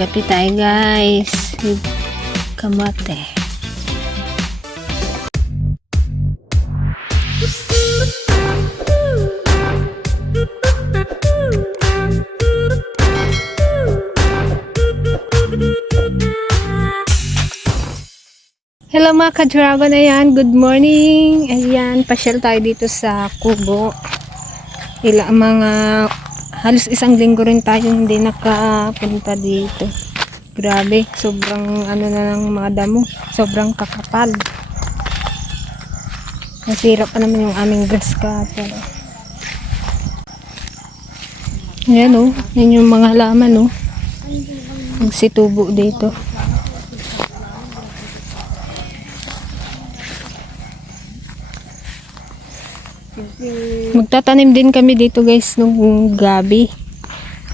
Kape tayo guys. Kamate. Hello mga ka-dragon, ayan, good morning. Ayan, pasyal tayo dito sa Kubo. Ila mga halos isang linggo rin tayo hindi nakapunta dito. Grabe, sobrang ano na ng mga damo, sobrang kakapal. Nasira pa naman yung aming grass cutter. Ayan o, oh, yan yung mga halaman o. Oh. Nagsitubo dito. Magtatanim din kami dito guys nung gabi.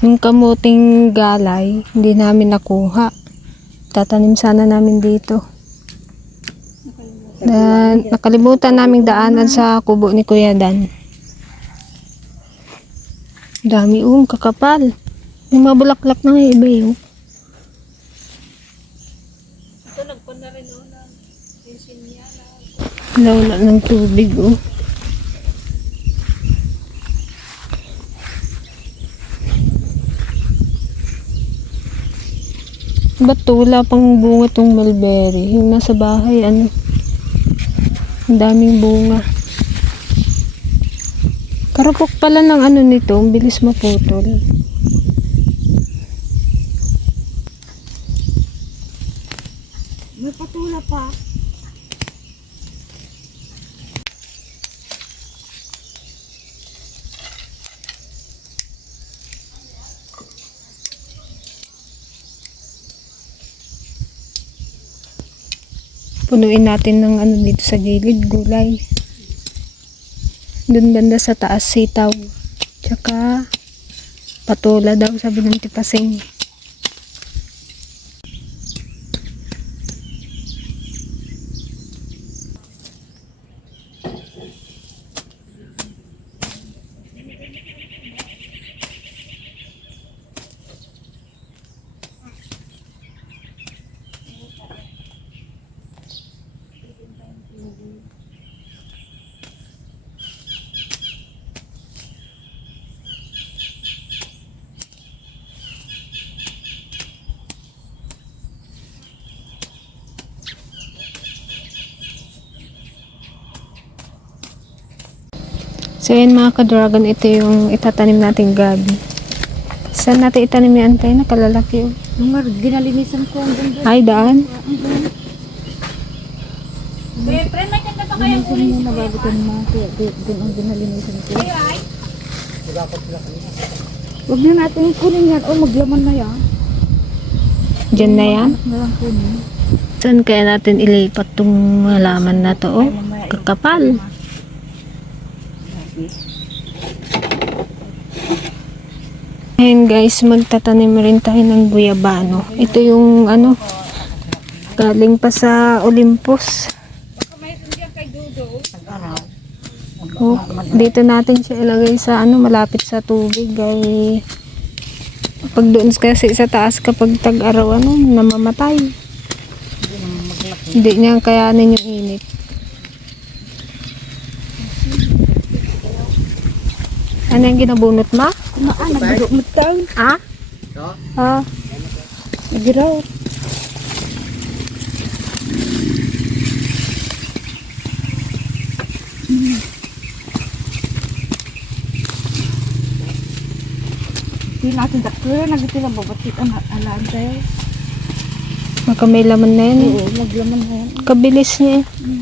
Yung kamuting galay, hindi namin nakuha. Tatanim sana namin dito. Na, nakalimutan naming daanan sa kubo ni Kuya Dan. Dami um, kakapal. May mga bulaklak na nga iba yun. Nawala ng tubig oh. Ba't to? wala pang bunga tong mulberry? Yung nasa bahay, ano? Ang daming bunga. Karapok pala ng ano nito, ang bilis maputol. Punuin natin ng ano dito sa gilid, gulay. Doon banda sa taas, sitaw. Tsaka, patola daw, sabi ng tipasing. So yan mga ka-dragon, ito yung itatanim nating gabi. Saan natin itanim yan tayo? Nakalalaki oh. Mar- ginalinisan ko ang ganda. Ay, daan. Yung kunin mo nababutan mo. Kaya di- doon ang ginalinisan ko. Huwag na natin kunin yan. O maglaman na yan. Diyan na yan. Saan kaya natin ilipat tong halaman na to? Oh, kakapal. Ayan guys, magtatanim rin tayo ng guyabano. Ito yung ano, galing pa sa Olympus. Oh, dito natin siya ilagay sa ano, malapit sa tubig. Ay, pag doon kasi sa taas kapag tag-araw, ano, namamatay. Hindi niya kayanin yung init. Ano yung ginabunot ma? Kumaan, nagduro mo taon. Ah? Ah. Nagiraw. Hindi natin daklo. Nagtila babatik ang alaan tayo. Laman na yan. Oo, maglaman na yan. Kabilis niya. eh.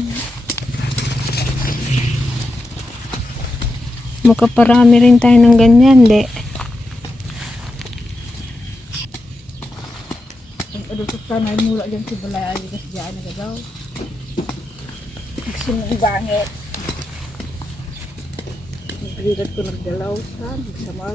Makaparami rin tayo ng ganyan. Ang adusok tanay mula dyan si Balay Aligas dyan nagagaw. Nagsimong bangit. Nagrigat ko nagdalaw sa nagsamal.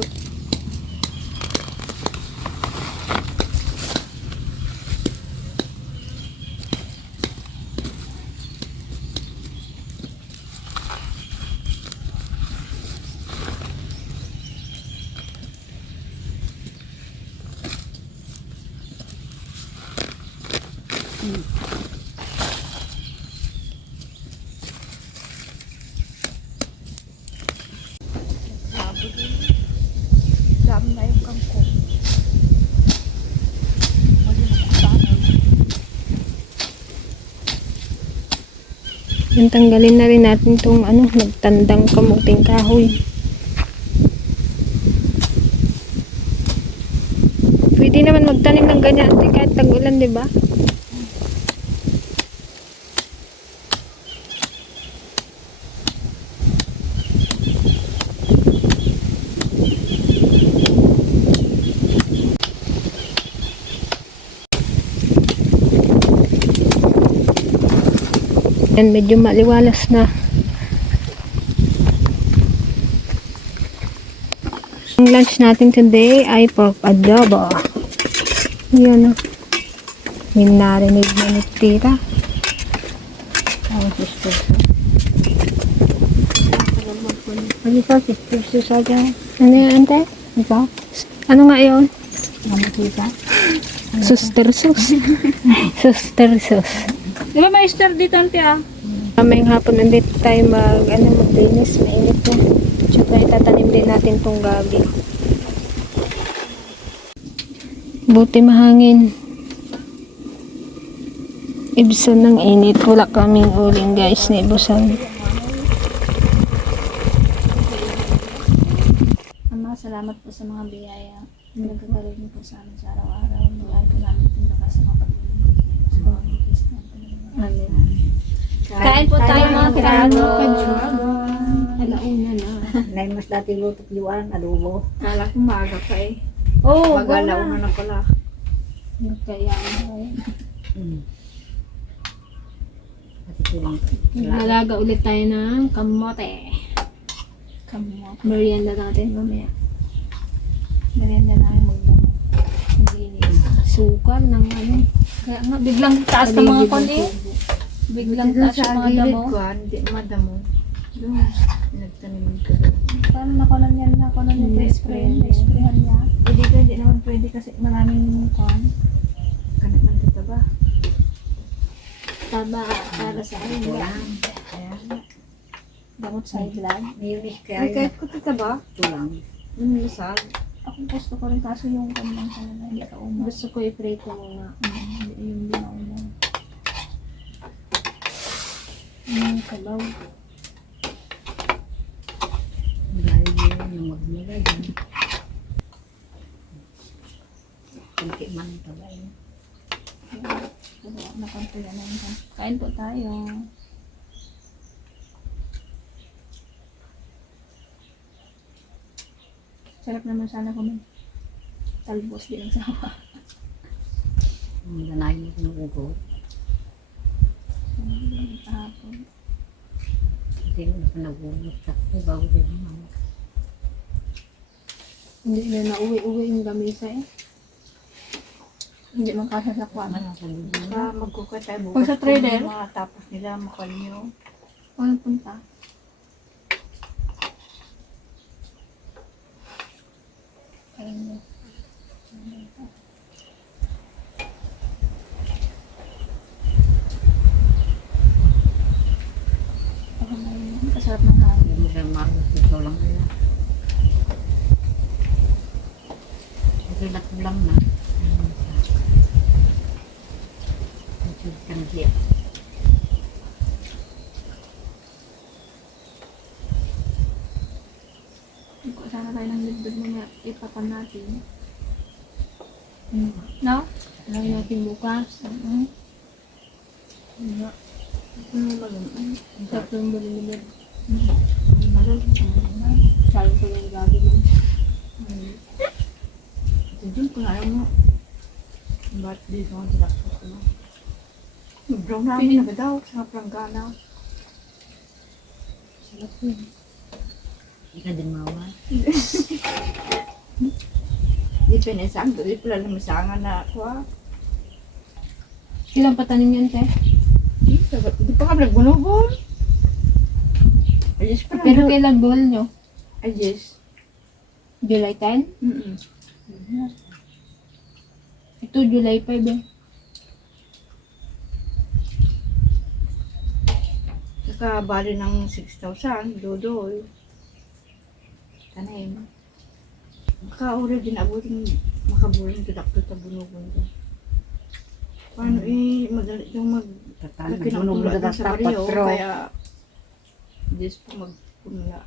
Yung tanggalin na rin natin tong ano, nagtandang kamuting kahoy. Pwede naman magtanim ng ganyan kahit tag-ulan, di ba? Yan, medyo maliwalas na. Ang lunch natin today ay pork adobo. Yan o. Yung narinig na ni tita. Ang sister. Ano pa? Sister sa dyan. Ano yan, ante? Ito? Ano nga yun? Mamakita. Suster sus. Suster sus. Di ba may star dito, ante ah? Mamayang hapon nandito tayo mag, ano, maglinis. Mainit na. Tsaka itatanim din natin tong gabi. Buti mahangin. Ibsan ng init. Wala kaming uling guys na ibusan. Ama, salamat po sa mga biyaya. Nagkakaroon niyo po sa amin sa araw-araw. Magaan po namin itong lakas sa mga pag-ibig. Sa mga Kristo. Amen. Kain po tayo mga dragon. Alauna na. Nay mas dati luto yuan adobo. Kala ko maaga pa eh. Oo, oh, Magalaw na na pala. Kaya ay. Mm. Pati ko lang. Nalaga ulit tayo ng kamote. Kamot. Merienda natin mamaya. Merienda namin magdamo. Maglinis. Sukal ng ano. Kaya nga, biglang taas ng mga kon eh. Biglang taas yung mga damo. hindi madamo. Doon. Nagtaniman ko doon. Paano nakunan yan? Nakunan niya yung spray. Na-sprayhan niya. Hindi ka, hindi naman pwede kasi maraming kon. Kanak man kita ba? Taba para sa akin. Kulang. Ayan. Damot sa blood. Mayroon kaya Ay, kahit ko tita ba? Kulang. Yung. Ako gusto ko rin kaso yung kanilang kanila. Ka. Gusto ko i-prito muna. Hindi yung Yung sabaw. Dahil yun yung magmulay yun. Kunti man na yun. Kain po tayo. Sarap naman sana may talbos din ang sawa. Ang danayin mo ng ugo. Kahapon. Hindi mo na nag-ugot sa ko bago din mo. Hindi na nauwi-uwi yung gamisa eh. Hindi man kasya sa kwan. Ano sa tayo bukas. Pag sa trader? kung mga tapos nila makalyo. Walang punta. Ayun mo. Ako na yun. Kasarap ng hangin. Hindi mo lang magot ito lang nila. Sulat ko lang na. Sulat kang siya. Iko sana tayo ng librod na ipapan natin. No? Alam natin bukas. Mm-hmm. Sarap yung bulimilid. Malal. Sabi ko yung gabi mo. Diyan ko na alam mo. Ba't di ko ang tilak ko na. Brown namin na daw sa pranggana. Sarap yun. Hindi ka din mawal. Di pinisang, di pala namisangan na ako ah. Ilang patanin yan, te? Di di pa ka nagbunubon. Ayos pa Pero kailan ball nyo? Ayos. July 10? Mm-mm. Ito, July 5 eh. Saka bali ng 6,000, dodoy. Tanim. Makaura din abutin makabuling tulak to sa bunubon ko. Paano eh, madali yung mag. Pinakula Bunong din sa bariyo, patro. kaya Diyos po magpunla.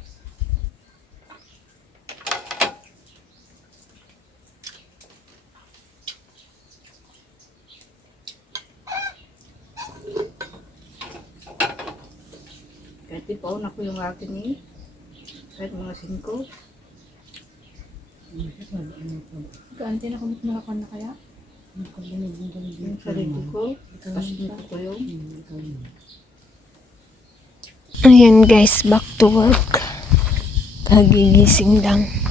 Kahit ipaw na ko yung akin eh. Kahit mga singko. Kaante na kumit marakan na kaya? Yung sarili ko. Pasinto ko yung. Ayan guys, back to work. Kagigising lang.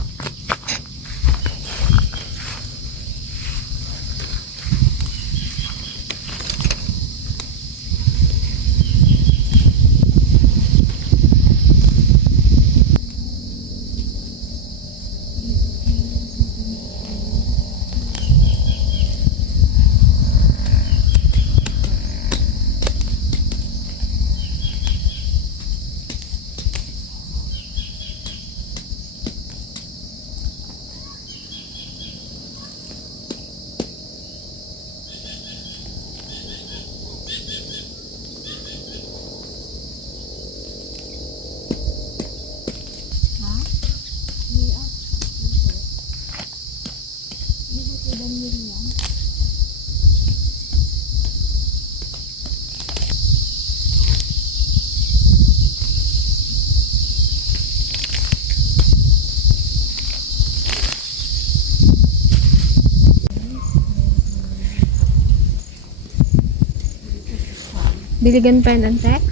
Diligan pen ante? Ante?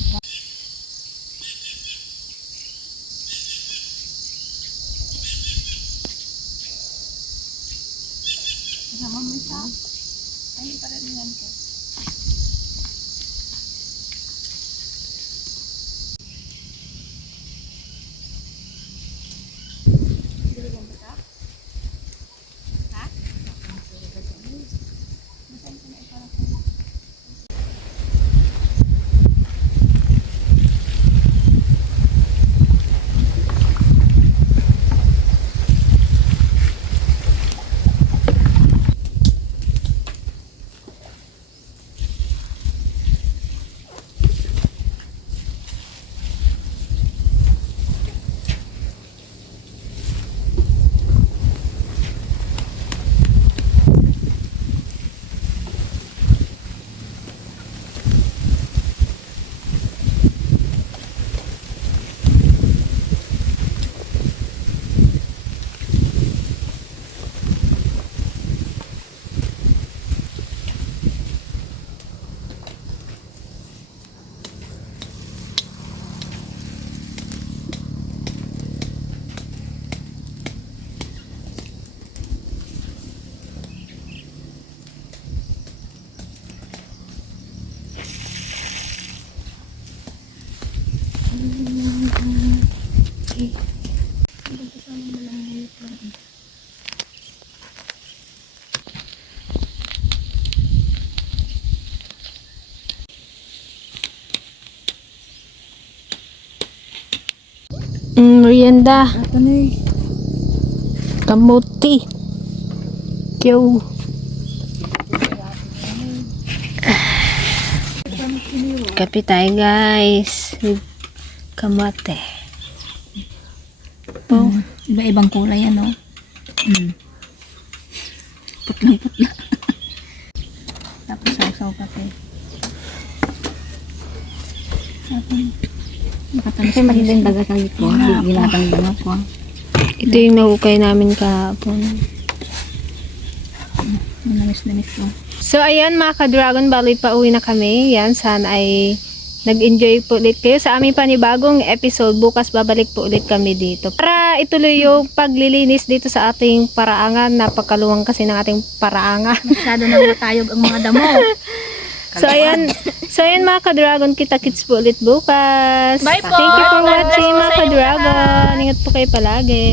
merienda. Eh. Kamuti. Yo. Kape tayo guys. Kamate. Po, iba-ibang kulay ano. Mm. Putlang-putla. Tapos sausaw kape. Nakatamis Kasi magiging dagat ang ito. Gilatang dagat ko. Ito yung nahukay namin kahapon. Manamis-namis ko. So ayan mga ka-Dragon Valley, pauwi na kami. Yan, sana ay nag-enjoy po ulit kayo sa aming panibagong episode. Bukas babalik po ulit kami dito. Para ituloy yung paglilinis dito sa ating paraangan. Napakaluwang kasi ng ating paraangan. Masyado nang matayog ang mga damo. So ayan, so ayan mga ka-Dragon, kita-kits po ulit bukas. Bye po! Thank you for watching mga ka-Dragon. Ingat po kayo palagi.